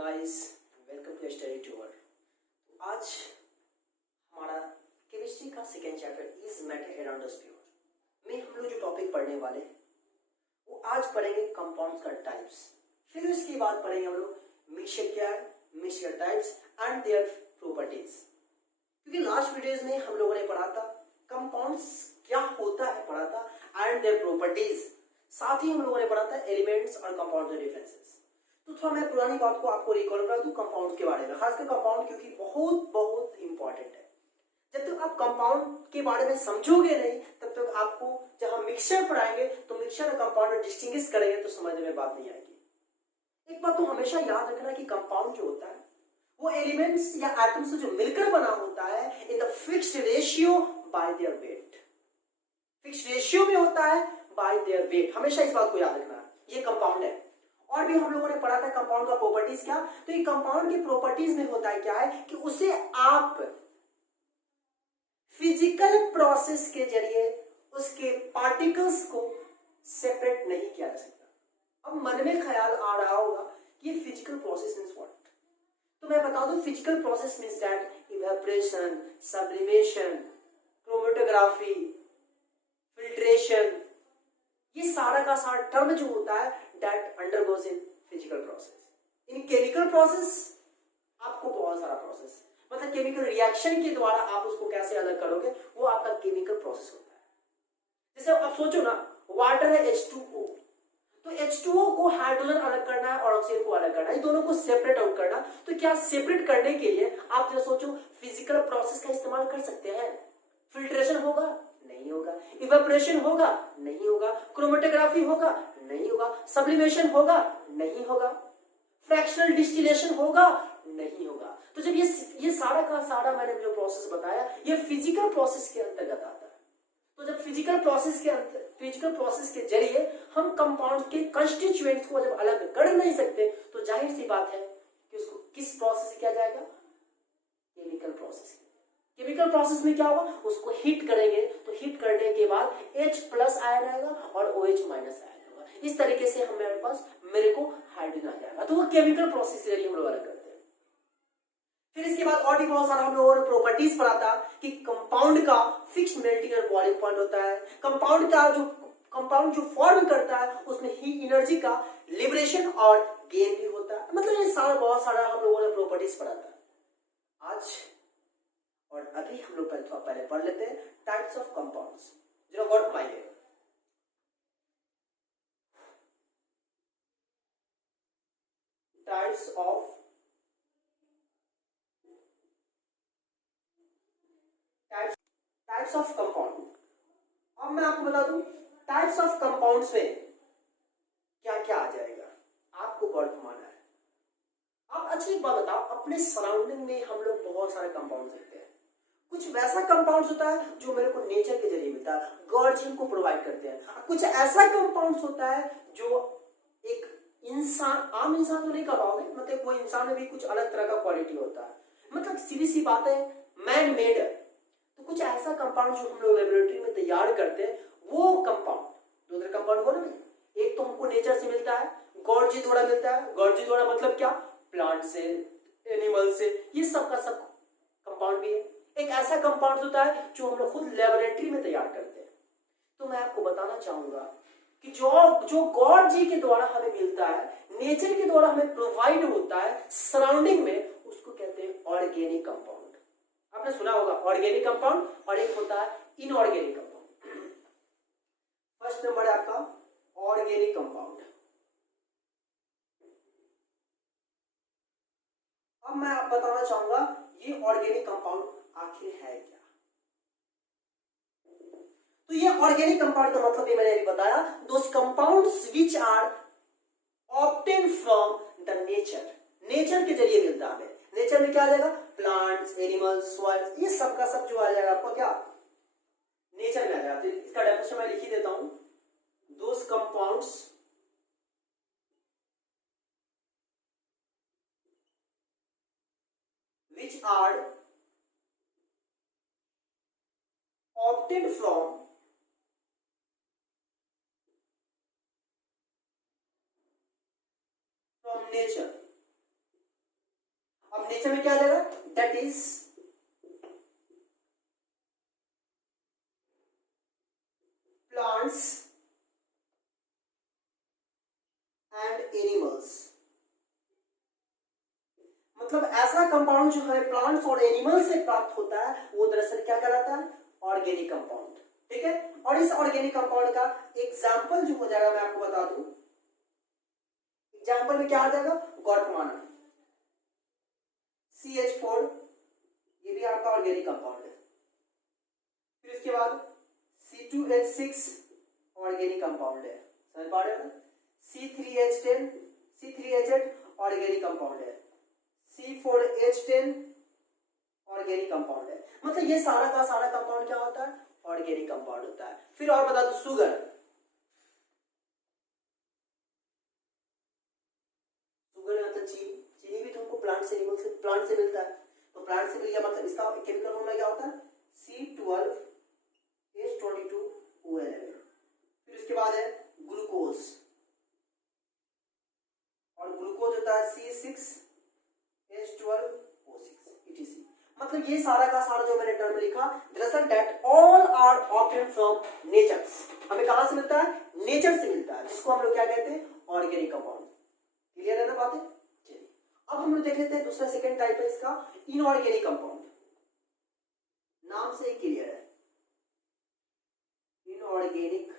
Guys, welcome to study tour. आज हमारा chemistry का second chapter is matter around us pure में हम लोग जो टॉपिक पढ़ने वाले वो आज पढ़ेंगे कंपाउंड्स का टाइप्स। फिर उसके बाद पढ़ेंगे हम लोग मिक्सचर क्या है, mixture types and their properties. क्योंकि लास्ट वीडियोज में हम लोगों ने पढ़ा था कंपाउंड्स क्या होता है, पढ़ा था एंड देयर प्रॉपर्टीज। साथ ही हम लोगों ने पढ़ा था एलिमेंट्स और कंपाउंड के डिफरेंसेस। तो थोड़ा मैं पुरानी बात को आपको रिकॉल करा दूं कंपाउंड के बारे में, खासकर कंपाउंड, क्योंकि बहुत बहुत इंपॉर्टेंट है। जब तक आप कंपाउंड के बारे में समझोगे नहीं तब तक आपको जब हम मिक्सचर पढ़ाएंगे तो मिक्सचर और कंपाउंड में डिस्टिंग्विश करेंगे तो समझने में बात नहीं आएगी। एक बात तो हमेशा याद रखना कि कंपाउंड जो होता है वो एलिमेंट्स या एटम्स से जो मिलकर बना होता है in the fixed ratio by their weight. Fixed ratio में होता है बाय देयर वेट, हमेशा इस बात को याद रखना है। ये कंपाउंड है। और भी हम लोगों ने पढ़ा था कंपाउंड का प्रॉपर्टीज क्या, तो ये कंपाउंड की प्रॉपर्टीज में होता है क्या है कि उसे आप फिजिकल प्रोसेस के जरिए उसके पार्टिकल्स को सेपरेट नहीं किया जा सकता। अब मन में ख्याल आ रहा होगा कि ये फिजिकल प्रोसेस मींस व्हाट, तो मैं बता दूं physical process means that evaporation, sublimation, chromatography, filtration, ये सारा का सारा टर्म जो होता है that undergoes in physical process. In chemical process आपको बहुत सारा प्रोसेस, मतलब केमिकल रिएक्शन के द्वारा आप उसको कैसे अलग करोगे वो आपका केमिकल प्रोसेस होता है। जैसे आप सोचो ना, वाटर है H2O, तो H2O को हाइड्रोजन अलग करना है और ऑक्सीजन को अलग करना है, दोनों को सेपरेट आउट करना। तो क्या सेपरेट करने के लिए आप जो सोचो फिजिकल प्रोसेस का इस्तेमाल कर सकते हैं। फिल्ट्रेशन होगा, नहीं होगा। इवेपोरेशन होगा, नहीं होगा। क्रोमेटोग्राफी होगा, नहीं होगा। सब्लिमेशन होगा, नहीं होगा। फ्रैक्शनल डिस्टिलेशन होगा, नहीं होगा। तो जब ये सारा का सारा मैंने जो प्रोसेस बताया ये फिजिकल प्रोसेस के अंतर्गत आता है। तो जब फिजिकल प्रोसेस के जरिए हम कंपाउंड के कंस्टिट्यूएंट्स को जब अलग कर नहीं सकते तो जाहिर सी बात है कि उसको किस प्रोसेस से किया जाएगा, केमिकल प्रोसेस। केमिकल प्रोसेस में क्या होगा, उसको हीट करेंगे तो हीट करने के बाद H+ आयन आएगा और OH- आयन होगा। इस तरीके से मेरे को हाइड्रोजन आ जाएगा। तो वो केमिकल प्रोसेस के जरिए हम लोग अलग करते हैं। फिर इसके बाद और भी बहुत सारा हम लोगों ने प्रॉपर्टीज पढ़ा था कि कंपाउंड का फिक्स्ड मेल्टिंग और बॉइलिंग पॉइंट होता है। कंपाउंड जो फॉर्म करता है उसमें ही एनर्जी का लिबरेशन और गेन भी होता है। मतलब ये सारा बहुत सारा हम लोगों ने प्रॉपर्टीज पढ़ा था आज। और अभी हम लोग पहले पढ़ लेते हैं टाइप्स ऑफ कंपाउंड्स। जो वर्ड पाइए टाइप्स ऑफ कंपाउंड। अब मैं आपको बता दूं टाइप्स ऑफ कंपाउंड्स में क्या क्या आ जाएगा, आपको गौर घुमाना है। आप अच्छी एक बात बताओ, अपने सराउंडिंग में हम लोग बहुत सारे कंपाउंड देखते हैं। कुछ वैसा कंपाउंड होता है जो मेरे को नेचर के जरिए मिलता है, गॉड जी को प्रोवाइड करते हैं। कुछ ऐसा कंपाउंड होता है जो एक इंसान, आम इंसान तो नहीं कर पाओगे, मतलब कोई इंसान में भी कुछ अलग तरह का क्वालिटी होता है। मतलब सीधी सी बात है, मैन मेड। तो कुछ ऐसा कंपाउंड जो हम लोग लेबोरेटरी में तैयार करते हैं वो कंपाउंड, दो तरह कंपाउंड बोला ना, एक तो हमको नेचर से मिलता है, गॉड जी द्वारा मिलता है। गॉड जी द्वारा मतलब क्या, प्लांट से, एनिमल से, ये सब का सब कंपाउंड भी है। एक ऐसा कंपाउंड होता है जो हम लोग खुद लेबोरेटरी में तैयार करते हैं। तो मैं आपको बताना चाहूंगा कि जो गॉड जी के द्वारा हमें मिलता है, नेचर के द्वारा हमें प्रोवाइड होता है सराउंडिंग में, उसको कहते हैं ऑर्गेनिक कंपाउंड। आपने सुना होगा ऑर्गेनिक कंपाउंड, और एक होता है इनऑर्गेनिक कंपाउंड। फर्स्ट नंबर है आपका ऑर्गेनिक कंपाउंड। अब मैं आप बताना चाहूंगा ये ऑर्गेनिक कंपाउंड आखिर है क्या। तो ये ऑर्गेनिक कंपाउंड का मतलब ये मैंने अभी बताया, those compounds which are obtained from the nature. Nature के जरिए मिलता है हमें। नेचर में क्या आ जाएगा, प्लांट्स, एनिमल्स, सॉइल्स, ये सब का सब जो आ जाएगा आपको क्या, नेचर में आ जाएगा। तो इसका डेफिनेशन मैं लिख ही देता हूं, those compounds which are obtained from nature nature में क्या आ जाएगा, that is plants and animals. मतलब ऐसा कंपाउंड जो हमें प्लांट्स और एनिमल्स से प्राप्त होता है वो दरअसल क्या कहलाता है, ऑर्गेनिक कंपाउंड। ठीक है, और इस ऑर्गेनिक कंपाउंड का एग्जाम्पल जो हो जाएगा मैं आपको बता दूं, एग्जाम्पल में क्या आ जाएगा, गौरमाना CH4, ये भी आपका ऑर्गेनिक कंपाउंड है। फिर उसके बाद C2H6 ऑर्गेनिक कंपाउंड है, समझ पा रहे हो ना। C3H10 C3H8 ऑर्गेनिक कंपाउंड है। C4H10 ऑर्गेनिक कंपाउंड है। मतलब ये सारा का सारा कंपाउंड क्या होता है, ऑर्गेनिक कंपाउंड होता है। फिर और बता दो, शुगर, शुगर मतलब चीनी, चीनी भी तो हमको प्लांट से मिलता है। तो प्लांट से मिल गया, मतलब इसका केमिकल फॉर्मूला क्या होता है, C12H22ONA। फिर उसके बाद है ग्लूकोज, और ग्लूकोज होता है C6H12O6 etc। मतलब ये सारा का सारा जो मैंने टर्म लिखा, दरअसल that all are obtained from nature. हमें कहां से मिलता है, नेचर से मिलता है, जिसको हम लोग क्या कहते हैं, ऑर्गेनिक कंपाउंड। क्लियर है ना बातें। चलिए अब हम लोग देख लेते हैं दूसरा सेकंड टाइप है इसका, इनऑर्गेनिक कंपाउंड। नाम से ही क्लियर है, इनऑर्गेनिक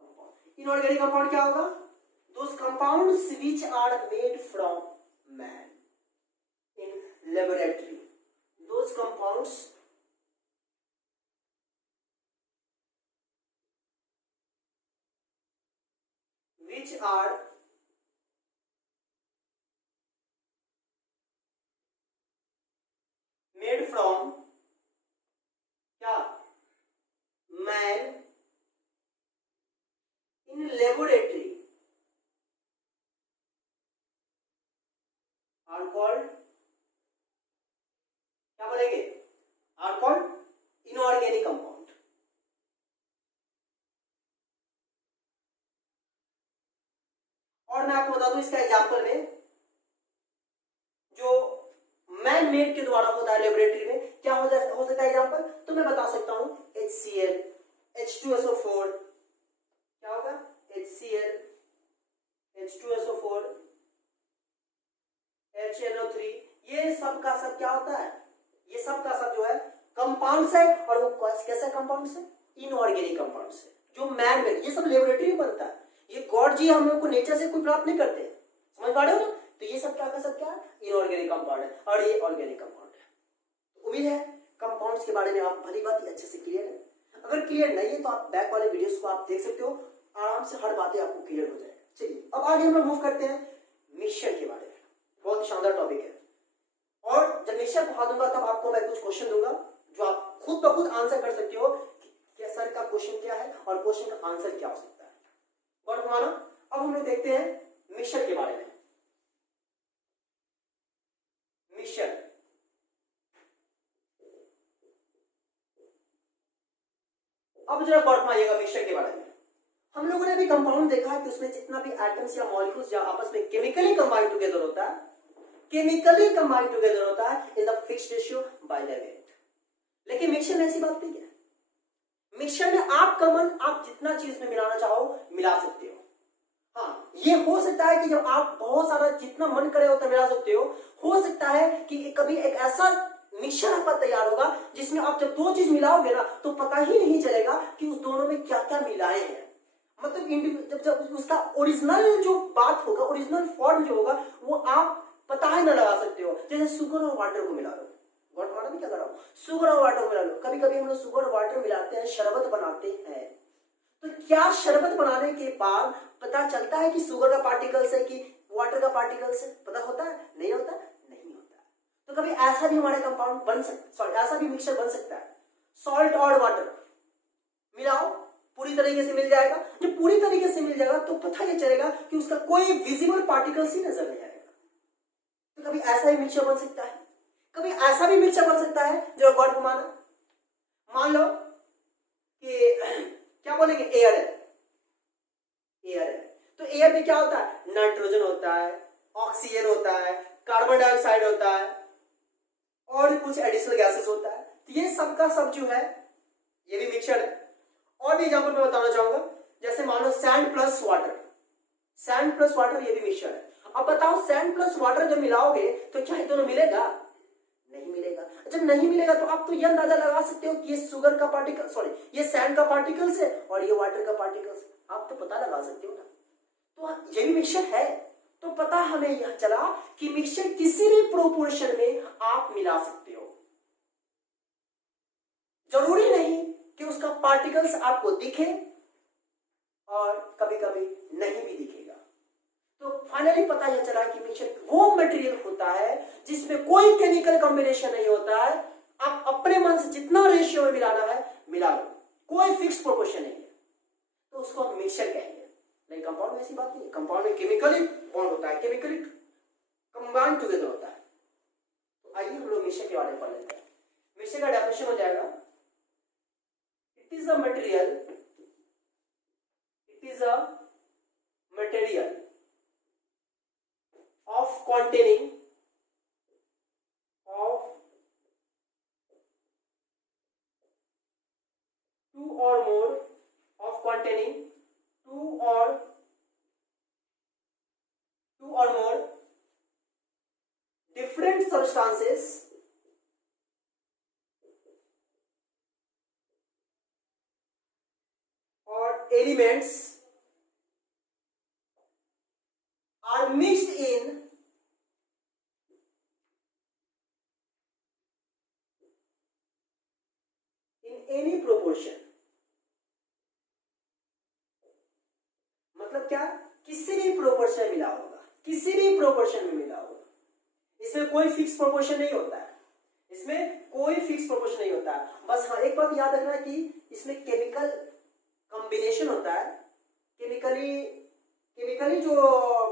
कंपाउंड। इनऑर्गेनिक कंपाउंड क्या होगा, those compounds which are made from man in laboratory, those compounds which are made from क्या, man in laboratory are called, क्या बोलेंगे, are called inorganic compound। और मैं आपको बता दूं इसका एग्जांपल में, जो मैन मेड के द्वारा होता है लेबोरेटरी में, क्या हो सकता है एग्जांपल, तो मैं बता सकता हूं HCl, H2SO4, क्या होगा, HCl, H2SO4, HNO3, ये सब का सब क्या होता है, ये सब का सब जो है कंपाउंड्स है, और वो कैसे कंपाउंड्स है, इनऑर्गेनिक कंपाउंड्स है, जो मैन मेड, ये सब लेबोरेटरी में बनता है, ये गॉड जी हम लोग को नेचर से कोई प्राप्त नहीं करते, समझ पा रहे हो ना। तो ये सब क्या का सब क्या है, इनऑर्गेनिक कंपाउंड है, और ये ऑर्गेनिक कंपाउंड है। उम्मीद है कंपाउंड्स के बारे में आप भली बात अच्छे से क्लियर है। अगर क्लियर नहीं है तो आप बैक वाले वीडियोस को आप देख सकते हो, आराम से हर बातें आपको क्लियर हो जाएगा। चलिए अब आगे हम लोग मूव करते हैं मिक्सचर के बारे में, बहुत ही शानदार टॉपिक है। और जब मिक्सचर पढ़ा दूंगा तब आपको मैं कुछ क्वेश्चन दूंगा जो आप खुद ब खुद आंसर कर सकते हो कि सर का क्वेश्चन क्या है और क्वेश्चन का आंसर क्या हो सकता है। और मानो अब हम लोग देखते हैं मिक्सचर के बारे में। मिक्सचर, अब जरा गौर फरमाइएगा मिक्सचर के बारे में। हम लोगों ने भी कंपाउंड देखा है कि उसमें जितना भी एटम्स या मॉलिक्यूल्स या आपस में केमिकली कंबाइन टुगेदर होता है, केमिकली कंबाइन टुगेदर होता है in the fixed ratio by the weight. लेकिन मिक्सचर में ऐसी बात नहीं है। मिक्सचर में आप कॉमन आप जितना चीज में मिलाना चाहो मिला सकते हो। हाँ, ये हो सकता है कि जब आप बहुत सारा जितना मन करे उतना मिला सकते हो सकता है कि कभी एक ऐसा मिक्सचर आपका तैयार होगा जिसमें आप जब दो चीज मिलाओगे ना तो पता ही नहीं चलेगा कि उस दोनों में क्या क्या मिलाए हैं। मतलब जब उसका ओरिजिनल जो बात होगा, ओरिजिनल फॉर्म जो होगा वो आप पता ही ना लगा सकते हो। जैसे शुगर और वाटर को मिला लो, वाटर में क्या कर रहा हूं, शुगर और वाटर को मिला लो। कभी कभी हम लोग शुगर और वाटर मिलाते हैं, शरबत बनाते हैं, तो क्या शरबत बनाने के बाद पता चलता है कि शुगर का पार्टिकल्स है कि वाटर का पार्टिकल्स है, पता होता है, नहीं होता, नहीं होता। तो कभी ऐसा भी हमारे कंपाउंड बन सकता, सॉरी ऐसा भी मिक्सचर बन सकता है। सॉल्ट और वाटर मिलाओ, पूरी तरीके से मिल जाएगा। जब पूरी तरीके से मिल जाएगा तो पता ये चलेगा कि उसका कोई विजिबल पार्टिकल्स ही नजर नहीं आएगा। तो कभी ऐसा भी मिक्सचर बन सकता है, कभी ऐसा भी मिक्सचर बन सकता है जो गॉड को माना। मान लो कि क्या बोलेंगे, एयर है, एयर है। तो एयर में क्या होता है, नाइट्रोजन होता है, ऑक्सीजन होता है, कार्बन डाइऑक्साइड होता है और कुछ एडिशनल गैसेस होता है। तो ये सब का सब जो है ये भी मिक्सचर है। और भी एग्जांपल मैं बताना चाहूंगा, जैसे मान लो sand plus water, sand plus water ये भी मिक्सचर है। अब बताओ सैंड प्लस वाटर जब मिलाओगे तो क्या ये दोनों मिलेगा, नहीं मिलेगा। जब नहीं मिलेगा तो आप तो ये अंदाजा लगा सकते हो कि ये शुगर का पार्टिकल, सॉरी ये सैंड का पार्टिकल्स है और ये वाटर का पार्टिकल्स, आप तो पता लगा सकते हो ना। तो ये भी मिक्सचर है। तो पता हमें यह चला कि मिक्सचर किसी भी प्रोपोर्शन में आप मिला सकते हो, जरूरी नहीं कि उसका पार्टिकल्स आपको दिखे और कभी कभी नहीं भी दिखेगा। तो फाइनली पता यह चला कि मिक्सचर वो मटेरियल होता है जिसमें कोई केमिकल कॉम्बिनेशन नहीं होता है। आप अपने मन से जितना रेशियो में मिलाना है मिला लो, कोई फिक्स प्रोपोर्शन नहीं है, तो उसको हम मिक्सचर कहेंगे। नहीं कंपाउंड में ऐसी बात नहीं है, कंपाउंड में केमिकली बॉन्ड होता है, केमिकली कंबाइन टुगेदर होता है। तो आइए हम लोग मिक्सचर के बारे में पढ़ लेते हैं। मिक्सचर का डेफिनेशन हो जाएगा, it is a material, it is a material of containing of two or more of containing two or more different substances or elements are mixed in any proportion। मतलब क्या, किसी भी प्रोपोर्शन में मिला होगा, किसी भी प्रोपोर्शन में मिला होगा। इसमें कोई फिक्स प्रोपोर्शन नहीं होता है, इसमें कोई फिक्स प्रोपोर्शन नहीं होता है। बस हाँ एक बात याद रखना कि इसमें केमिकल कॉम्बिनेशन होता है, केमिकली जो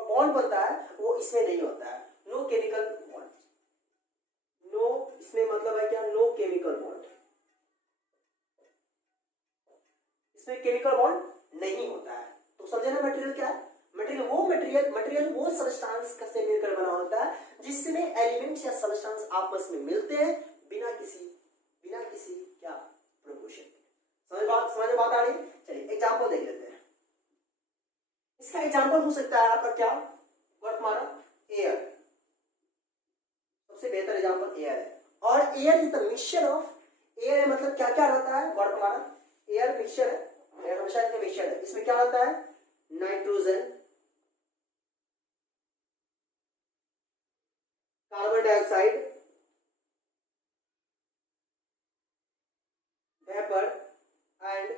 बॉन्ड बनता है वो इसमें नहीं होता है। नो केमिकल बॉन्ड, नो इसमें मतलब है क्या, नो केमिकल बॉन्ड, इसमें केमिकल बॉन्ड नहीं होता है। तो समझे ना मटेरियल क्या है, मटेरियल वो सब्सटेंस से मिलकर बना होता है जिसमें एलिमेंट्स या सब्सटेंस आपस में मिलते हैं बिना किसी क्या प्रोपोर्शन। समझ बात आ रही। चलिए एग्जांपल देख लेते हैं। इसका एग्जांपल हो सकता है आपका क्या, हमारा एयर, सबसे बेहतर एग्जांपल एयर है। और air is the mixture of, air है मतलब क्या क्या रहता है, वर्ड हमारा एयर मिक्सचर है, एयर हमेशा इसमें मिक्सचर है। इसमें क्या रहता है, nitrogen, carbon dioxide, vapour and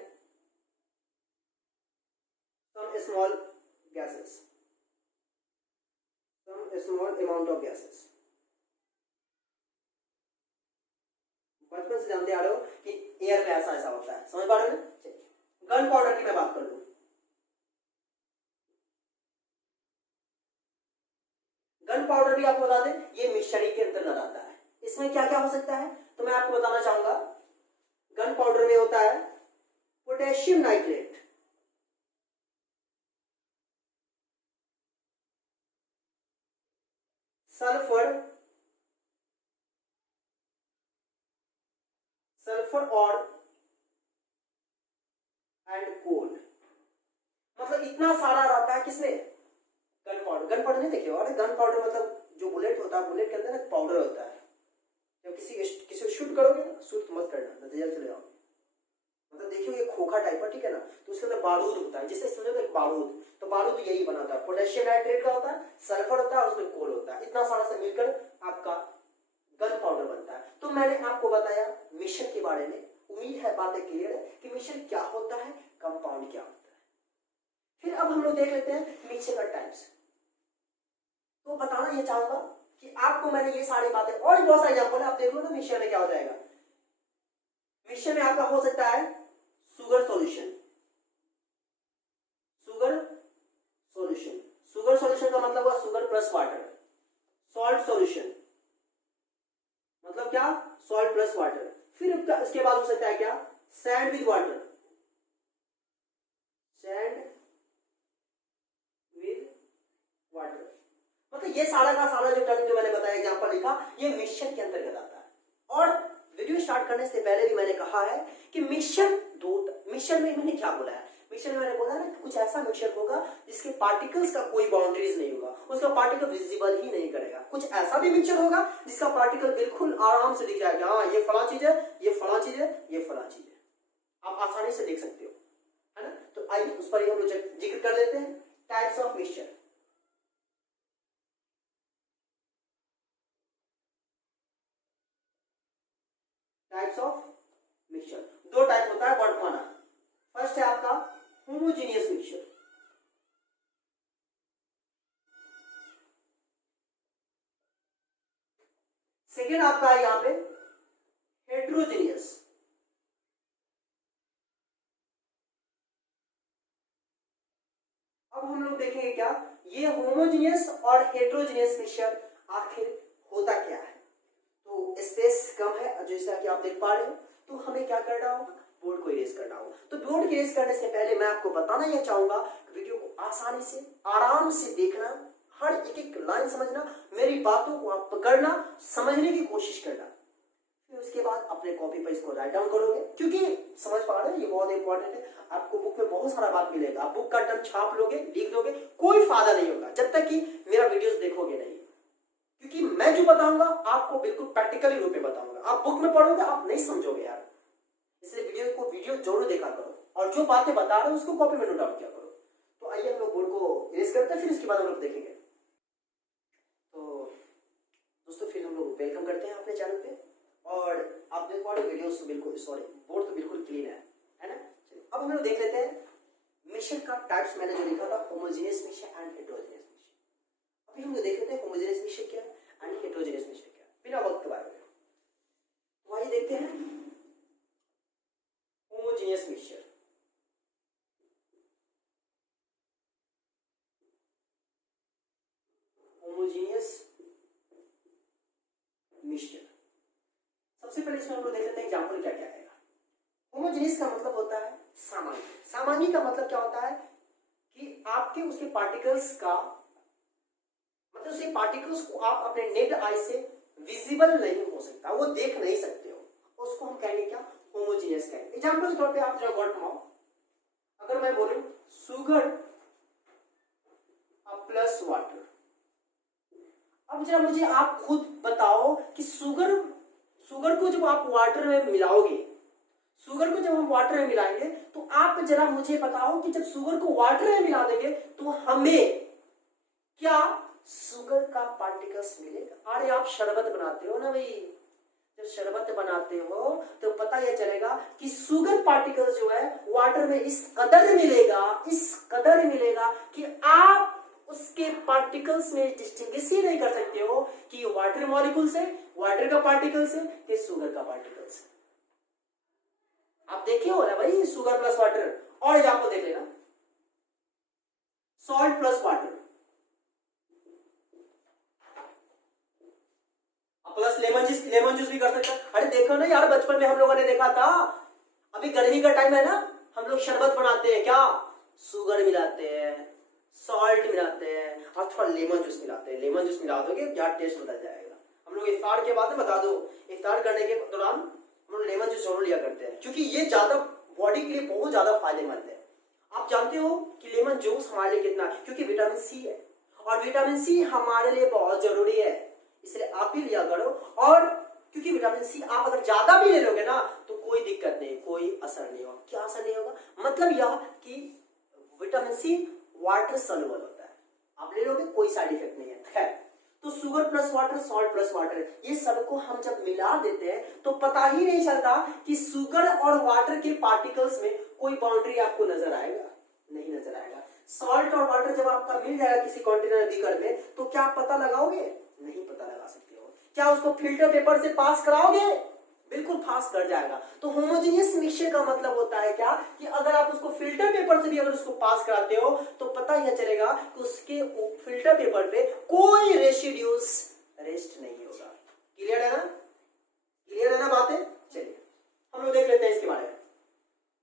some small gases, some small amount of gases। बचपन से जानते आ रहे हो कि एयर में ऐसा होता है, समझ पा रहे हो ना। गन पाउडर की मैं बात कर लूं, गन पाउडर भी आपको बता दें ये मिक्सचर के अंतर्गत आता है। इसमें क्या क्या हो सकता है तो मैं आपको बताना चाहूंगा। गन पाउडर में होता है पोटेशियम नाइट्रेट, सल्फर और एंड कोल, मतलब इतना सारा रहता है किसमें, गन पाउडर नहीं देखे और गन पाउडर मतलब जो बुलेट होता है, बुलेट के अंदर ना पाउडर होता है। जब किसी को शूट करोगे ना, शूट मत करना, नतीजा चले जाओगे। मतलब देखिए ये खोखा टाइप का, ठीक है ना, तो उसके अंदर बारूद होता है, जिससे समझो बारूद, तो बारूद यही बनाता है, पोटेशियम नाइट्रेट का होता है, सल्फर होता है, उसमें कोल होता है, इतना सारा से मिलकर आपका गन पाउडर बनता है। तो मैंने आपको बताया मिक्सचर के बारे में, उम्मीद है बातें क्लियर है कि मिक्सचर क्या होता है, कंपाउंड क्या होता है। फिर अब हम लोग देख लेते हैं मिक्सचर का टाइप्स। तो बताना ये चाहूंगा कि आपको मैंने ये सारी बातें और बहुत सारे एग्जांपल है, आप देख लो ना मिक्सचर में क्या हो जाएगा। मिक्सचर में आपका हो सकता है शुगर सॉल्यूशन, शुगर सॉल्यूशन का मतलब हुआ sugar plus water. Salt solution मतलब क्या, सॉल्ट प्लस वाटर। फिर इसके बाद हो सकता है क्या, सैंड विद वाटर, सैंड ये सारा का सारा जो टर्म जो मैंने बताया एग्जांपल लिखा, ये मिक्सचर के अंतर्गत आता है। और वीडियो स्टार्ट करने से पहले भी मैंने कहा है कि मिक्सचर में मैंने क्या बोला है, मिक्सचर में मैंने बोला ना कुछ ऐसा मिक्सचर होगा जिसके पार्टिकल्स का कोई बाउंड्रीज नहीं होगा, उसका पार्टिकल विजिबल ही नहीं करेगा। कुछ ऐसा भी मिक्सचर होगा जिसका पार्टिकल बिल्कुल आराम से दिख जाएगा, हाँ ये फला चीज है, ये फला चीज है, ये फला चीज है, आप आसानी से देख सकते हो, है ना। तो आइए उस पर हम लोग जिक्र कर लेते हैं, types of mixture. Types of mixture, दो टाइप होता है वर्तमान। फर्स्ट है आपका होमोजेनियस मिक्सचर, सेकेंड आपका है यहां पे हेट्रोजेनियस। अब हम लोग देखेंगे क्या ये होमोजेनियस और हेट्रोजेनियस मिक्सचर आखिर होता क्या है। तो स्पेस कम है जैसा कि आप देख पा रहे हो, तो हमें क्या करना होगा, बोर्ड को इरेज करना होगा। तो बोर्ड को इरेज करने से पहले मैं आपको बताना यह चाहूंगा वीडियो को आसानी से आराम से देखना, हर एक एक लाइन समझना, मेरी बातों को आप पकड़ना, समझने की कोशिश करना, फिर उसके बाद अपने कॉपी पर इसको राइट डाउन करोगे, क्योंकि समझ पा रहे हैं ये बहुत इंपॉर्टेंट है। आपको बुक में बहुत सारा बात मिलेगा, आप बुक का टर्म छाप लोगे, लिख दोगे, कोई फायदा नहीं होगा जब तक कि मेरा वीडियोस देखोगे नहीं, क्योंकि मैं जो बताऊंगा आपको बिल्कुल प्रैक्टिकली रूप में बताऊंगा। आप बुक में पढ़ोगे आप नहीं समझोगे यार, इसलिए वीडियो जरूर देखा करो, और जो बातें बता रहे हो उसको कॉपी में नोट डाउन किया करो। तो आइए हम लोग बोर्ड को इरेज करते हैं, फिर उसके बाद हम लोग देखेंगे। तो दोस्तों फिर हम लोग वेलकम करते हैं अपने चैनल पे, और आप देख पा रहे वीडियो तो बिल्कुल बोर्ड तो बिल्कुल क्लीन है ना। अब हम लोग देख लेते हैं मिक्सचर का टाइप्स, मैंने जो लिखा था homogeneous mixture and heterogeneous mixture. अभी हम लोग देख लेते हैं होमोजेनियस मिक्सचर क्या है एंड हेटेरोजेनियस मिक्सचर क्या है, बिना वक्त के बारे में। तो आइए देखते हैं होमोजेनियस मिक्सचर। होमोजेनियस मिक्सचर, सबसे पहले इसमें हम लोग देख लेते हैं एग्जांपल क्या क्या आएगा। होमोजेनियस का मतलब होता है सामान्य। सामान्य का मतलब क्या होता है कि आपके उसके पार्टिकल्स का मतलब उसके पार्टिकल्स को आप अपने नेक्ड आई से विजिबल नहीं हो सकता, वो देख नहीं सकते हो, उसको हम कहेंगे क्या, होमोजेनियस कहेंगे। एग्जांपल के तौर पे आप जरा वर्ड माओ, अगर मैं बोलूं सुगर प्लस वाटर, अब जरा मुझे आप खुद बताओ कि शुगर को जब आप वाटर में मिलाओगे, शुगर को जब हम वाटर में मिलाएंगे तो आप जरा मुझे बताओ कि जब शुगर को वाटर में मिला देंगे तो हमें क्या शुगर का पार्टिकल्स मिलेगा। अरे आप शरबत बनाते हो ना भाई, जब शरबत बनाते हो तो पता यह चलेगा कि शुगर पार्टिकल्स जो है वाटर में इस कदर मिलेगा कि आप उसके पार्टिकल्स में डिस्टिंग्विश ही नहीं कर सकते हो कि ये वाटर मॉलिक्यूल से, वाटर का पार्टिकल से, कि शुगर का पार्टिकल से। आप देखे हो ना भाई शुगर प्लस वाटर। और एग्जांपल देख लेना salt plus water plus lemon juice भी कर सकते हैं। अरे देखो ना यार, बचपन में हम लोगों ने देखा था, अभी गर्मी का टाइम है ना, हम लोग शरबत बनाते हैं, क्या शुगर मिलाते हैं, सॉल्ट मिलाते हैं और थोड़ा लेमन जूस मिलाते हैं। लेमन जूस मिला दोगे यार टेस्ट बदल जाएगा। हम लोग इफ्तार के बाद में बता दो, इफ्तार करने के दौरान हम लोग लेमन जूस जरूर लिया करते हैं, क्योंकि ये ज्यादा बॉडी के लिए बहुत ज्यादा फायदेमंद है। आप जानते हो कि लेमन जूस हमारे लिए कितना, क्योंकि विटामिन सी है और विटामिन सी हमारे लिए बहुत जरूरी है, इसलिए आप भी लिया करो। और क्योंकि विटामिन सी आप अगर ज्यादा भी ले लोगे ना तो कोई दिक्कत नहीं, कोई असर नहीं होगा। क्या असर नहीं होगा, मतलब यह कि विटामिन सी वाटर सॉल्युबल होता है, आप ले लोगे कोई साइड इफेक्ट नहीं है। खैर, तो sugar plus water, salt plus water, ये सबको हम जब मिला देते हैं तो पता ही नहीं चलता कि शुगर और वाटर के पार्टिकल्स में कोई बाउंड्री आपको नजर आएगा, नहीं नजर आएगा। सॉल्ट और वाटर जब आपका मिल जाएगा किसी कंटेनर बीकर में तो क्या पता लगाओगे, नहीं पता लगा सकते हो। क्या उसको फिल्टर पेपर से पास कराओगे, बिल्कुल पास कर जाएगा। तो होमोजेनियस मिक्सचर का मतलब होता है क्या कि अगर आप उसको फिल्टर पेपर से भी अगर उसको पास कराते हो तो पता यह चलेगा कि उसके फिल्टर पेपर पे कोई रेसिड्यूज रेस्ट नहीं होगा। क्लियर है ना, क्लियर है ना बातें। चलिए हम लोग देख लेते हैं इसके बारे में।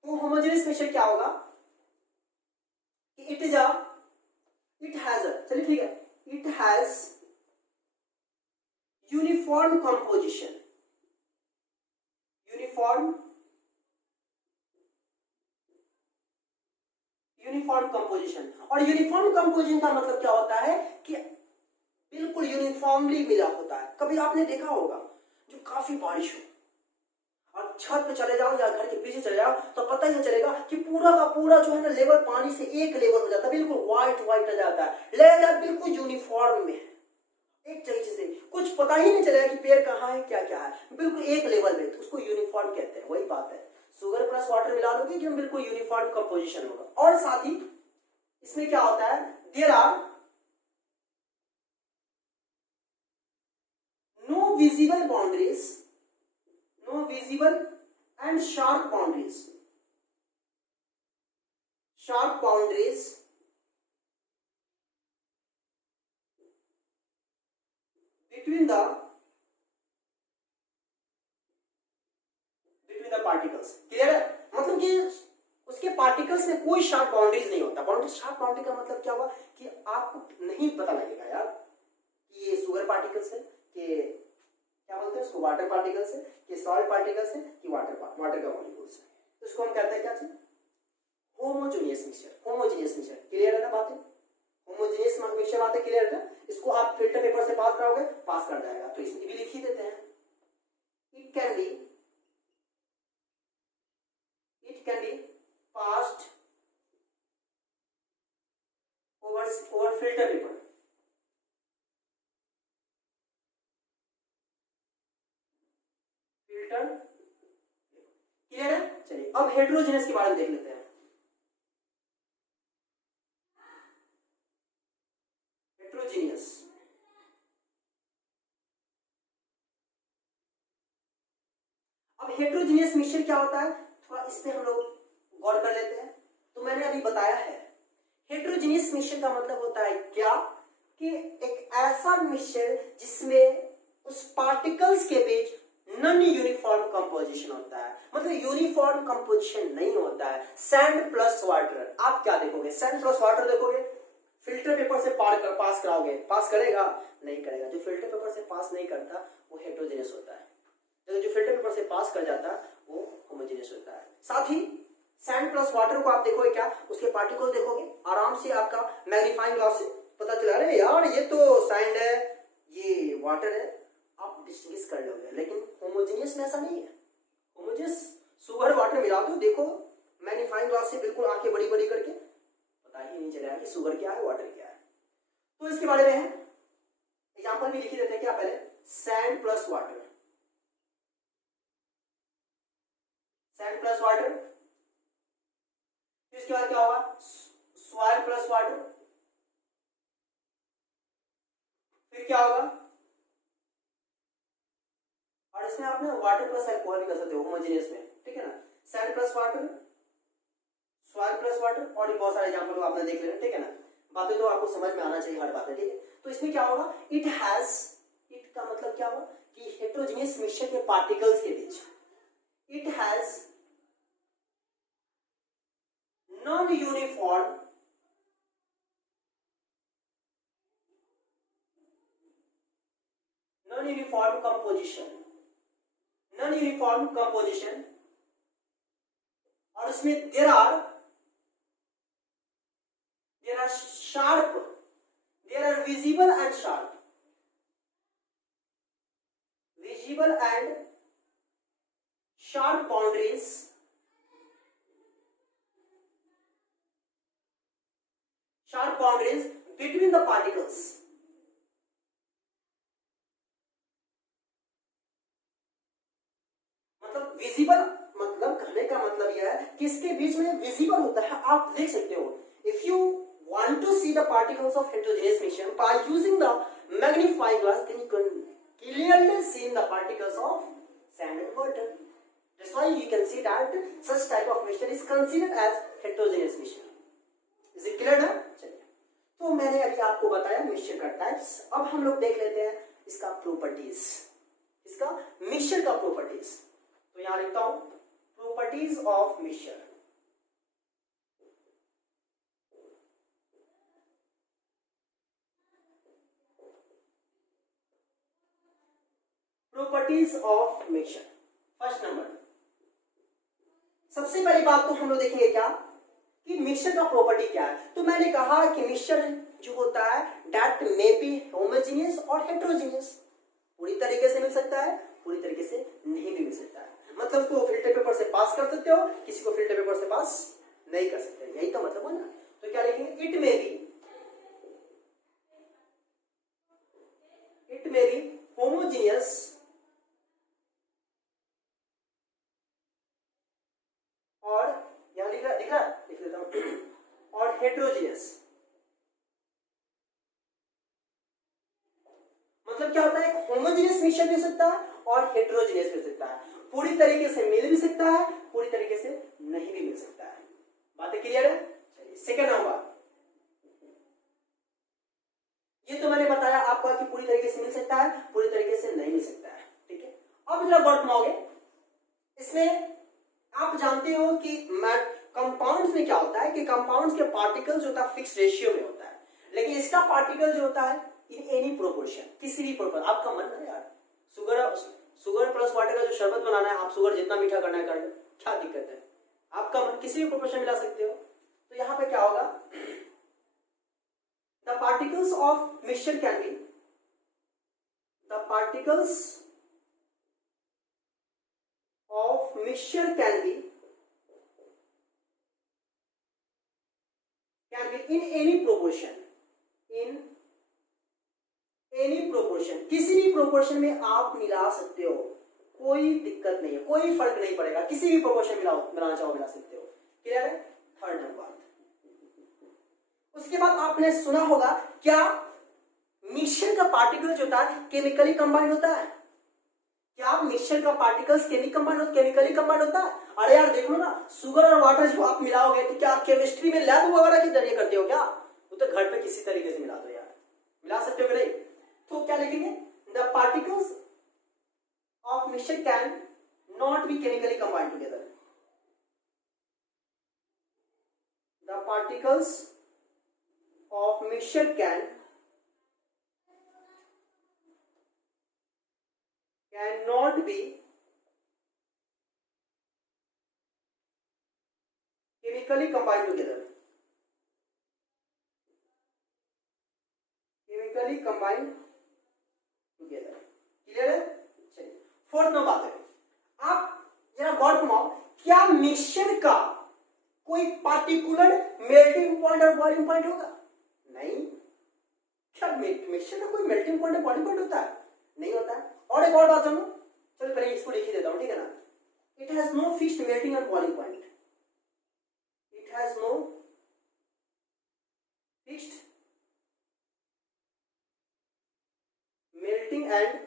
तो होमोजेनियस मिक्सचर क्या होगा, इट हैज चलिए ठीक है, इट हैज यूनिफॉर्म कंपोजिशन। और यूनिफॉर्म कंपोजिशन का मतलब क्या होता है कि बिल्कुल यूनिफॉर्मली मिला होता है। कभी आपने देखा होगा जो काफी बारिश हो और छत पे चले जाओ या घर के पीछे चले जाओ तो पता ही नहीं चलेगा कि पूरा का पूरा जो है ना लेवल पानी से एक लेवल हो जाता है, बिल्कुल व्हाइट व्हाइट हो जाता है, लेयर बिल्कुल यूनिफॉर्म में एक तरीके से कुछ पता ही नहीं चलेगा कि पेड़ कहाँ है क्या क्या है, बिल्कुल एक लेवल में, तो उसको यूनिफॉर्म कहते हैं। वही बात है, शुगर प्लस वाटर मिला लोगे एकदम बिल्कुल यूनिफॉर्म कंपोजिशन होगा। और साथ ही इसमें क्या होता है, there are no visible boundaries, no visible and sharp boundaries, sharp boundaries between the particles. Clear है, मतलब कि उसके पार्टिकल्स में कोई शार्प बाउंड्रीज नहीं होता। बाउंड्री, शार्प बाउंड्री का मतलब क्या हुआ कि आपको नहीं पता लगेगा यार कि ये शुगर पार्टिकल्स है, कि क्या बोलते हैं उसको, वाटर पार्टिकल्स है, कि सॉल्ट पार्टिकल्स है, कि वाटर का मॉलिक्यूल्स है। तो इसको हम कहते हैं क्या चीज, homogeneous mixture. Homogeneous mixture, clear है ना बातें, होमोजेनियस मिक्सचर बातें क्लियर है। इसको आप फिल्टर पेपर से पास कराओगे, पास कर जाएगा। तो इसमें भी लिख ही देते हैं, it can be passed over filter paper। Filter clear है। चलिए अब हेटेरोजेनस के बारे में देख लेते हैं। हेटेरोजेनियस, अब हेटेरोजेनियस मिक्सचर क्या होता है, थोड़ा इस पे हम लोग गौर कर लेते हैं। तो मैंने अभी बताया है हेटेरोजेनियस मिक्सचर का मतलब होता है क्या, कि एक ऐसा मिक्सचर जिसमें उस पार्टिकल्स के बीच नॉन यूनिफॉर्म कंपोजिशन होता है, मतलब यूनिफॉर्म कंपोजिशन नहीं होता है। सैंड प्लस वाटर, आप क्या देखोगे, सैंड प्लस वाटर देखोगे, फिल्टर पेपर से पास कराओगे, पास करेगा, नहीं करेगा। जो फिल्टर पेपर से पास नहीं करता वो हेटेरोजेनियस होता है, जो फिल्टर पेपर से पास कर जाता है वो होमोजेनियस होता है। साथ ही सैंड प्लस वाटर को आप देखोगे क्या, उसके पार्टिकल देखोगे, आराम से आपका मैग्नीफाइंग ग्लास से पता चला, अरे यार ये तो सैंड है, ये वाटर है, आप डिस्टिंग्विश कर लोगे। लेकिन होमोजेनियस में ऐसा नहीं है। होमोजेनियस शुगर वाटर मिला दो, देखो मैग्नीफाइंग ग्लास से बिल्कुल आंखें बड़ी बड़ी करके पता ही नहीं चलेगा कि शुगर क्या है वाटर क्या है। तो इसके बारे में है एग्जाम्पल भी लिख देते हैं क्या, पहले sand plus water, sand plus water, इसके बाद क्या होगा, सॉइल प्लस वाटर, फिर क्या होगा, और इसमें आप ना वाटर प्लस अल्कोहल भी कर सकते हो होमोजेनियस में, ठीक है ना। Sand plus water, soil plus water, और बहुत सारे एग्जांपल आपने देख लेना, ठीक है ना। बातें तो आपको समझ में आना चाहिए हर बात है, ठीक है। तो इसमें क्या होगा, इट हैज, इट का मतलब क्या हुआ कि हेटेरोजेनियस मिक्सचर के पार्टिकल्स के बीच it has non uniform composition, non uniform composition, और उसमें there are sharp, there are visible and sharp, visible and sharp boundaries, sharp boundaries between the particles। मतलब विजिबल, मतलब कहने का मतलब यह है कि इसके बीच में विजिबल होता है, आप देख सकते हो। If you want to see the particles of heterogeneous mixture by using the magnifying glass, then you can clearly see the particles of sand and water. That's why you can see that such type of mixture is considered as heterogeneous mixture। Is it clear now? तो मैंने अभी आपको बताया mixture का types. अब हम लोग देख लेते हैं इसका प्रॉपर्टीज, इसका मिक्सचर का प्रॉपर्टीज। तो यहां लिखता हूं properties of mixture. Properties of mixture, first number, सबसे पहली बात तो हम लोग देखेंगे क्या, कि मिक्सचर का प्रॉपर्टी क्या है। तो मैंने कहा कि मिक्सचर जो होता है दैट मे बी होमोजेनियस और हेट्रोजेनियस, पूरी तरीके से मिल सकता है, पूरी तरीके से नहीं भी मिल सकता है। मतलब उसको फिल्टर पेपर से पास कर सकते हो, किसी को फिल्टर पेपर से पास नहीं कर सकते, यही तो मतलब है ना। तो क्या लिखेंगे, इट मे बी होमोजेनियस और यहां लिख देता हूं और हेट्रोजेनियस। मतलब क्या होता है, एक होमोजेनियस मिक्सचर भी हो सकता है और हेट्रोजेनियस भी हो सकता है, पूरी तरीके से मिल भी सकता है, पूरी तरीके से नहीं भी मिल सकता है। बातें क्लियर है। चलिए सेकंड नंबर, ये तो मैंने बताया आपको कि पूरी तरीके से मिल सकता है, पूरी तरीके से नहीं मिल सकता है, ठीक है। अब जरा वर्ड बनाओगे, इसमें आप जानते हो कि कंपाउंड्स में क्या होता है कि कंपाउंड्स के पार्टिकल्स जो होता है फिक्स रेशियो में होता है, लेकिन इसका पार्टिकल जो होता है इन एनी प्रोपोर्शन, किसी भी प्रोपोर्शन। आपका मन है यार, शुगर प्लस वाटर का जो शरबत बनाना है, आप शुगर जितना मीठा करना है कर लो, क्या दिक्कत है, आपका मन किसी भी प्रोपोर्शन मिला सकते हो। तो यहां पे क्या होगा, the particles of mixture can be, the particles of mixture can be in any proportion, in any proportion, किसी भी प्रोपोर्शन में आप मिला सकते हो, कोई दिक्कत नहीं है, कोई फर्क नहीं पड़ेगा, किसी भी प्रोपोर्शन मिलाना चाहो मिला सकते हो। क्लियर है। थर्ड नंबर, उसके बाद आपने सुना होगा क्या मिक्सचर का पार्टिकल जो होता है केमिकली कंबाइंड होता है। क्या मिक्सचर का पार्टिकल्स केमिकली कंबाइंड होता है। अरे यार देख लो ना, शुगर और वाटर जो आप मिलाओगे तो क्या केमिस्ट्री में लैब वगैरह के जरिए करते हो क्या, वो तो घर पे किसी तरीके से मिला दो यार, मिला सकते हो कि नहीं। तो क्या लिखेंगे, the particles of mixture can not be chemically combined together, the particles of mixture can not be chemically combined together, chemically combined together। Clear है। चलिए फोर्थ नंबर बात है, आप जरा गौर घुमाओ, क्या मिक्सचर का कोई पार्टिकुलर मेल्टिंग पॉइंट और बॉइलिंग पॉइंट होगा। नहीं। क्या मिक्सचर का कोई मेल्टिंग पॉइंट और बॉइलिंग पॉइंट होता है, नहीं होता है। और एक और बात सुनो, चलो पहले इसको लिख ही देता हूं, ठीक है ना। It has no fixed melting and boiling point, it has no fixed melting and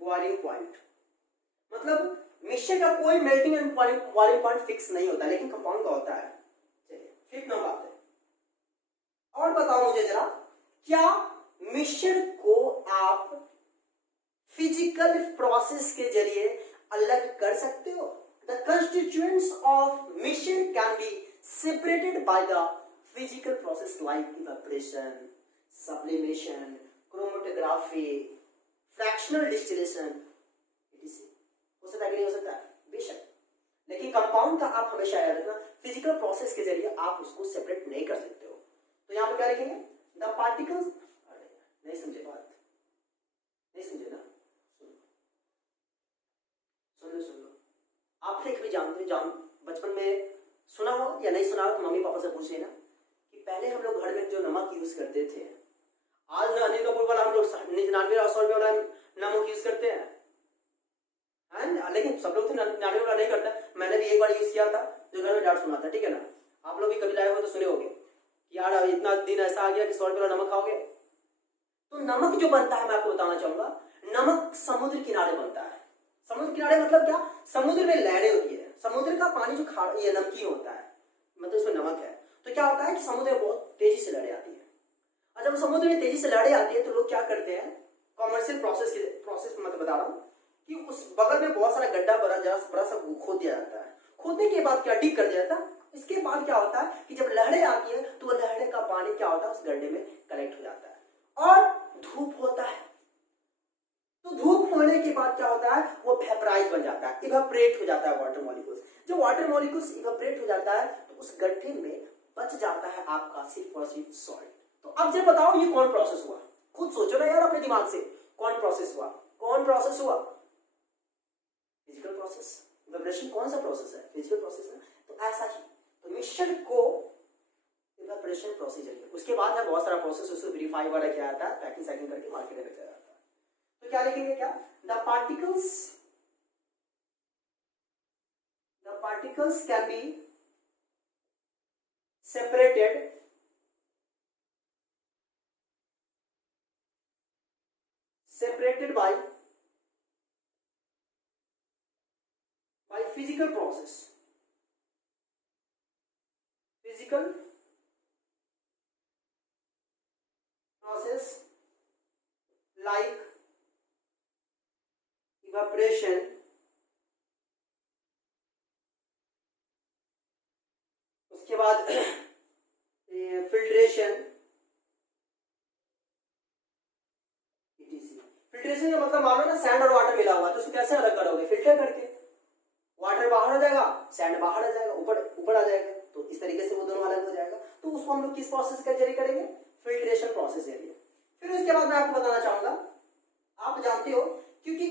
boiling point. मतलब मिक्सचर का कोई melting and boiling point fix नहीं होता, लेकिन कंपाउंड का होता है। चलिए फिफ्थ नंबर बात है, और बताओ मुझे जरा, क्या मिक्सचर को आप फिजिकल प्रोसेस के जरिए अलग कर सकते हो। The constituents of mixture can be separated by the physical process like evaporation, sublimation, chromatography, fractional distillation, हो सकता है कि नहीं हो सकता है, बेशक। लेकिन कंपाउंड का आप हमेशा याद रखना, फिजिकल प्रोसेस के जरिए आप उसको सेपरेट नहीं कर सकते हो। तो यहां पर क्या लिखेंगे, द पार्टिकल्स, नहीं समझे बात, नहीं समझे ना, सुन लो। आप एक भी जानते बचपन में सुना हो या नहीं सुना हो, तो मम्मी पापा से पूछ लेना कि पहले हम लोग घर में जो नमक यूज करते थे, आज ना अनिल कपूर वाला हम लोग 99 और 100 रुपये वाला नमक यूज करते हैं, लेकिन सब लोग तो 99 वाला नहीं करता। मैंने भी एक बार यूज किया था, जो घर में डांट सुना था, ठीक है ना। आप लोग भी कभी लाए हो तो सुने होंगे यार, इतना दिन ऐसा आ गया कि 100 रुपये वाला नमक खाओगे। तो नमक जो बनता है, मैं आपको बताना चाहूंगा, नमक समुद्र किनारे बनता है। समुद्र किनारे मतलब क्या, समुद्र में लहरें होती है, समुद्र का पानी जो ये नमकीन होता है, मतलब उसमें नमक है। तो क्या होता है कि समुद्र में बहुत तेजी से लहरें आती है, और जब समुद्र में तेजी से लहरें आती है तो लोग क्या करते हैं, कॉमर्शियल प्रोसेस मतलब बता रहा हूं कि उस बगल में बहुत सारा गड्ढा बड़ा सा खोद दिया जाता है। खोदने के बाद क्या डीप कर दिया जाता है। इसके बाद क्या होता है कि जब लहरें आती है तो वह लहरें का पानी क्या होता है, उस गड्ढे में कलेक्ट हो जाता है, और धूप होता है तो धूप होने के बाद क्या होता है, वो वेपराइज बन जाता है, इवेपोरेट हो जाता है वाटर मॉलिक्यूल्स। जब वाटर मॉलिक्यूल्स इवेपोरेट हो जाता है तो उस गड्ढे में बच जाता है आपका सिर्फ और सिर्फ सॉल्ट। तो अब जब बताओ ये कौन प्रोसेस हुआ, खुद सोचो ना यार अपने दिमाग से, कौन प्रोसेस हुआ, कौन प्रोसेस हुआ? Physical process. इवेपोरेशन कौन सा प्रोसेस है? फिजिकल प्रोसेस है। तो ऐसा ही तो मिक्सचर को इवेपोरेशन प्रोसीजर है, उसके बाद है बहुत सारा प्रोसेस, उसको वेरीफाई वाला किया जाता है, पैकिंग सैकिंग करके मार्केट में बेचा जाता है। तो क्या लिखेंगे, क्या the particles can be separated by physical process like evaporation, उसके बाद फिल्ट्रेशन। फिल्ट्रेशन का मतलब मान लो ना सैंड और वाटर मिला हुआ है तो उसको कैसे अलग करोगे? फिल्टर करके। वाटर बाहर आ जाएगा, सैंड बाहर आ जाएगा, ऊपर आ जाएगा, तो इस तरीके से वो दोनों अलग हो जाएगा। तो उसको हम लोग किस प्रोसेस के जरिए करेंगे? फिल्ट्रेशन प्रोसेस जरिए। फिर उसके बाद मैं आपको बताना चाहूंगा, आप जानते हो क्योंकि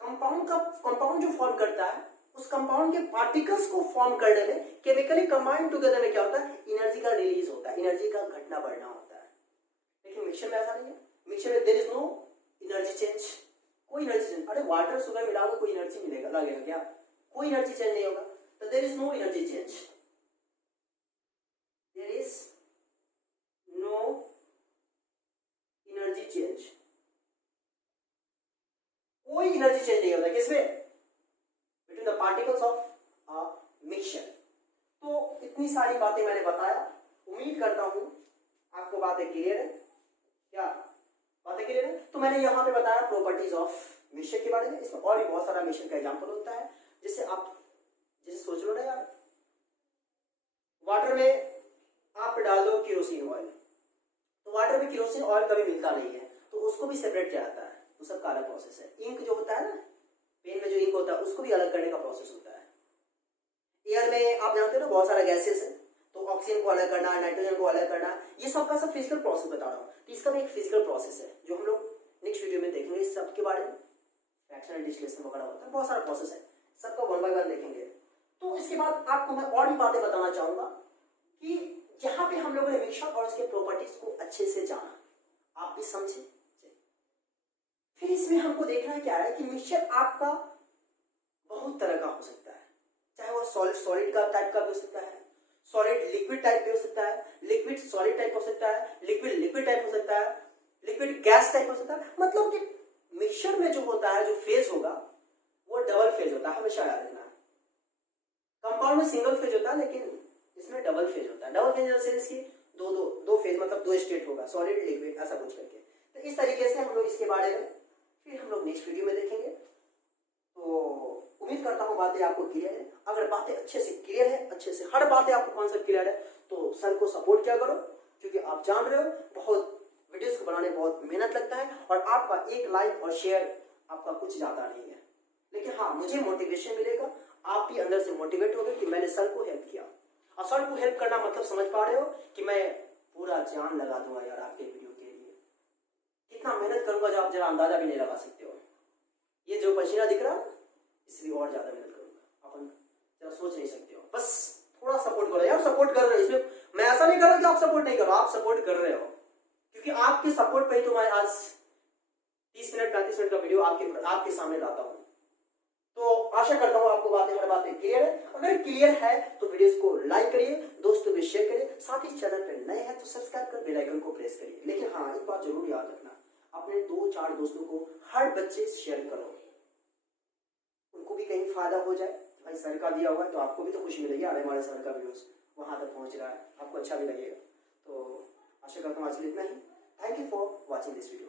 कंपाउंड जो फॉर्म करता है उस कंपाउंड के पार्टिकल्स को फॉर्म करने में केमिकली कंबाइंड टुगेदर में क्या होता है? एनर्जी का रिलीज होता है, एनर्जी का घटना बढ़ना होता है। लेकिन मिक्सचर में ऐसा नहीं है। मिक्सचर में there is no energy change, कोई एनर्जी चेंज। अरे वाटर सुगर मिलाओगे कोई एनर्जी मिलेगा, लगेगा क्या? कोई एनर्जी चेंज नहीं होगा। तो there is no energy change, there is no energy change, कोई एनर्जी चेंज नहीं होता किसमें? Between the particles of a mixture. तो इतनी सारी बातें मैंने बताया, उम्मीद करता हूं आपको बातें क्लियर है। क्या बातें क्लियर है? तो मैंने यहां पे बताया प्रॉपर्टीज ऑफ मिक्सचर के बारे में। इसमें और भी बहुत सारा मिक्सचर का एग्जांपल होता है, जिससे आप जैसे सोच लो ना यार, वाटर में आप डाल दो केरोसिन ऑयल, तो वाटर में केरोसिन ऑयल कभी मिलता नहीं है, तो उसको भी सेपरेट किया जाता है, तो सबका अलग प्रोसेस है। इंक जो होता है ना, पेन में जो इंक होता है उसको भी अलग करने का प्रोसेस होता है। एयर में आप जानते हो ना बहुत सारा गैसेस है, तो ऑक्सीजन को अलग करना, नाइट्रोजन को अलग करना, ये सबका सब फिजिकल प्रोसेस बता रहा हूँ। तो इसका भी एक फिजिकल प्रोसेस है जो हम लोग नेक्स्ट वीडियो में देखेंगे। इस सब के बारे में फ्रैक्शनल डिस्टिलेशन वगैरह होता है, बहुत सारा प्रोसेस है, सबका वन बाय वन देखेंगे। तो इसके बाद आपको मैं और भी बातें बताना चाहूंगा कि जहां पे हम लोगों ने मिक्सचर और उसके प्रॉपर्टीज को अच्छे से जाना, आप भी समझे। फिर इसमें हमको देखना है क्या है कि मिक्सचर आपका बहुत तरह का हो सकता है, चाहे वो सॉलिड का टाइप का भी हो सकता है, सॉलिड लिक्विड टाइप भी हो सकता है, लिक्विड सॉलिड टाइप हो सकता है, लिक्विड लिक्विड टाइप हो सकता है, लिक्विड गैस टाइप हो सकता है। मतलब कि मिक्सचर में जो होता है, जो फेज होगा वो डबल फेज होता है, हमेशा याद रखना। कंपाउंड में सिंगल फेज होता है, लेकिन इसमें डबल फेज होता है। डबल फेज जैसे इसकी दो फेज, मतलब दो स्टेट होगा, सॉलिड लिक्विड ऐसा कुछ करके। तो इस तरीके से हम लोग इसके बारे में फिर हम लोग नेक्स्ट वीडियो में देखेंगे। तो उम्मीद करता हूँ बातें आपको क्लियर है। अगर बातें अच्छे से क्लियर है, अच्छे से हर बातें आपको कॉन्सेप्ट क्लियर है, तो सर को सपोर्ट किया करो, क्योंकि आप जान रहे हो बहुत वीडियोस को बनाने बहुत मेहनत लगता है, और आपका एक लाइक और शेयर आपका कुछ ज्यादा नहीं है, लेकिन हाँ मुझे मोटिवेशन मिलेगा, आप भी अंदर से मोटिवेट होगे कि मैंने सर को हेल्प किया। और सर को हेल्प करना मतलब समझ पा रहे हो कि मैं पूरा जान लगा दूंगा यार आपके वीडियो के लिए, कितना मेहनत करूंगा जो आप जरा अंदाजा भी नहीं लगा सकते हो। ये जो पसीना दिख रहा इसलिए और ज्यादा मेहनत करूंगा, अपन जरा सोच नहीं सकते हो। बस थोड़ा सपोर्ट करो यार, सपोर्ट कर रहे हो। इसमें मैं ऐसा नहीं कर रहा कि आप सपोर्ट नहीं करो, आप सपोर्ट कर रहे हो, क्योंकि आपके सपोर्ट पे ही तो मैं आज 30 मिनट 35 मिनट का वीडियो आपके सामने लाता हूँ। तो आशा करता हूँ आपको हर बातें क्लियर है। अगर क्लियर है तो वीडियोस को लाइक करिए, दोस्तों में शेयर करिए, साथ ही चैनल पे नए हैं तो सब्सक्राइब कर बेल आइकन को प्रेस करिए। लेकिन हाँ एक बात जरूर याद रखना, अपने 2-4 दोस्तों को हर बच्चे शेयर करो, उनको भी कहीं फायदा हो जाए। भाई सर का दिया हुआ है तो आपको भी तो खुशी मिलेगी, अरे हमारे सर का वीडियोस वहां तक पहुंच रहा है, आपको अच्छा भी लगेगा। तो आशा करता हूँ आज के लिए इतना ही। Thank you for watching this video.